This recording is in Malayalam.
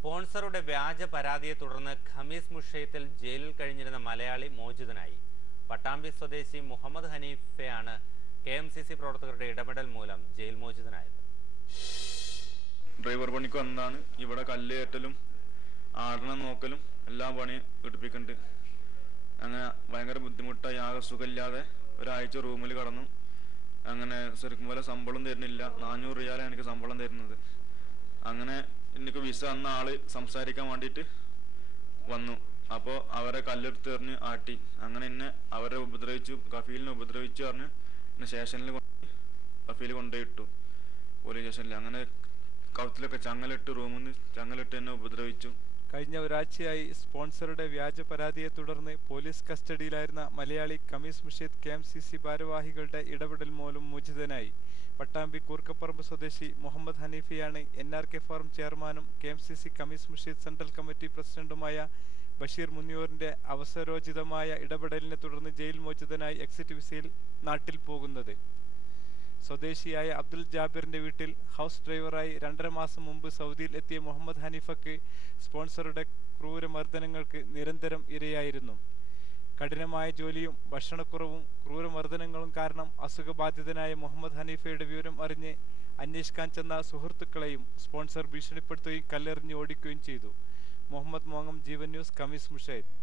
സ്പോൺസറുടെ വ്യാജ പരാതിയെ തുടർന്ന് ഖമീസ് മുഷയ്യത്തിൽ ജയിലിൽ കഴിഞ്ഞിരുന്ന മലയാളി മോചിതനായി. പട്ടാമ്പി സ്വദേശി മുഹമ്മദ് ഹനീഫയാണ് KMCC പ്രവർത്തകരുടെ ഇടപെടൽ മൂലം ജയിൽ മോചിതനായത്. ഡ്രൈവർ പണിക്ക് വന്നതാണ്. ഇവിടെ കല്ലേറ്റലും ആടണം നോക്കലും എല്ലാം പണി എടുപ്പിക്കുന്നുണ്ട്. അങ്ങനെ ഭയങ്കര ബുദ്ധിമുട്ടായി, ആകെ സുഖമില്ലാതെ ഒരാഴ്ച റൂമിൽ കടന്നു. അങ്ങനെ ശരിക്കും പോലെ ശമ്പളം തരുന്നില്ല. 400 റിയാലാണ് എനിക്ക് ശമ്പളം തരുന്നത്. അങ്ങനെ എനിക്ക് വിസ അന്ന ആള് സംസാരിക്കാൻ വേണ്ടിയിട്ട് വന്നു. അപ്പോൾ അവരെ കല്ലെടുത്ത് എറിഞ്ഞ് ആട്ടി. അങ്ങനെ എന്നെ അവരെ ഉപദ്രവിച്ചു, കഫീലിനെ ഉപദ്രവിച്ചു പറഞ്ഞ് എന്നെ സ്റ്റേഷനിൽ കഫീൽ കൊണ്ടുപോയിട്ടു, പോലീസ് സ്റ്റേഷനിൽ. അങ്ങനെ കൗത്തിലൊക്കെ ചങ്ങലിട്ട്, റൂമിൽ നിന്ന് ചങ്ങലിട്ട് എന്നെ ഉപദ്രവിച്ചു. കഴിഞ്ഞ ഒരാഴ്ചയായി സ്പോൺസറുടെ വ്യാജ പരാതിയെ തുടർന്ന് പോലീസ് കസ്റ്റഡിയിലായിരുന്ന മലയാളി ഖമീസ് മുഷയ്യത്ത് KMCC ഭാരവാഹികളുടെ ഇടപെടൽ മൂലം മോചിതനായി. പട്ടാമ്പി കൂർക്കപ്പറമ്പ് സ്വദേശി മുഹമ്മദ് ഹനീഫയാണ് NRK ഫോറം ചെയർമാനും KMCC ഖമീസ് മുഷയ്യത്ത് സെൻട്രൽ കമ്മിറ്റി പ്രസിഡന്റുമായ ബഷീർ മുന്നിയൂറിന്റെ അവസരോചിതമായ ഇടപെടലിനെ തുടർന്ന് ജയിൽ മോചിതനായി എക്സിറ്റ് വിസയിൽ നാട്ടിൽ പോകുന്നത്. സ്വദേശിയായ അബ്ദുൽ ജാബിറിന്റെ വീട്ടിൽ ഹൗസ് ഡ്രൈവറായി 2.5 മാസം മുമ്പ് സൗദിയിൽ എത്തിയ മുഹമ്മദ് ഹനീഫക്ക് സ്പോൺസറുടെ ക്രൂരമർദ്ദനങ്ങൾക്ക് നിരന്തരം ഇരയായിരുന്നു. കഠിനമായ ജോലിയും ഭക്ഷണക്കുറവും ക്രൂരമർദ്ദനങ്ങളും കാരണം അസുഖബാധിതനായ മുഹമ്മദ് ഹനീഫയുടെ വിവരം അറിഞ്ഞ് അന്വേഷിക്കാൻ ചെന്ന സുഹൃത്തുക്കളെയും സ്പോൺസർ ഭീഷണിപ്പെടുത്തുകയും കല്ലെറിഞ്ഞ് ഓടിക്കുകയും ചെയ്തു. മുഹമ്മദ് മോങ്ങം, ജീവൻ ന്യൂസ്, ഖമീസ് മുഷയ്യത്ത്.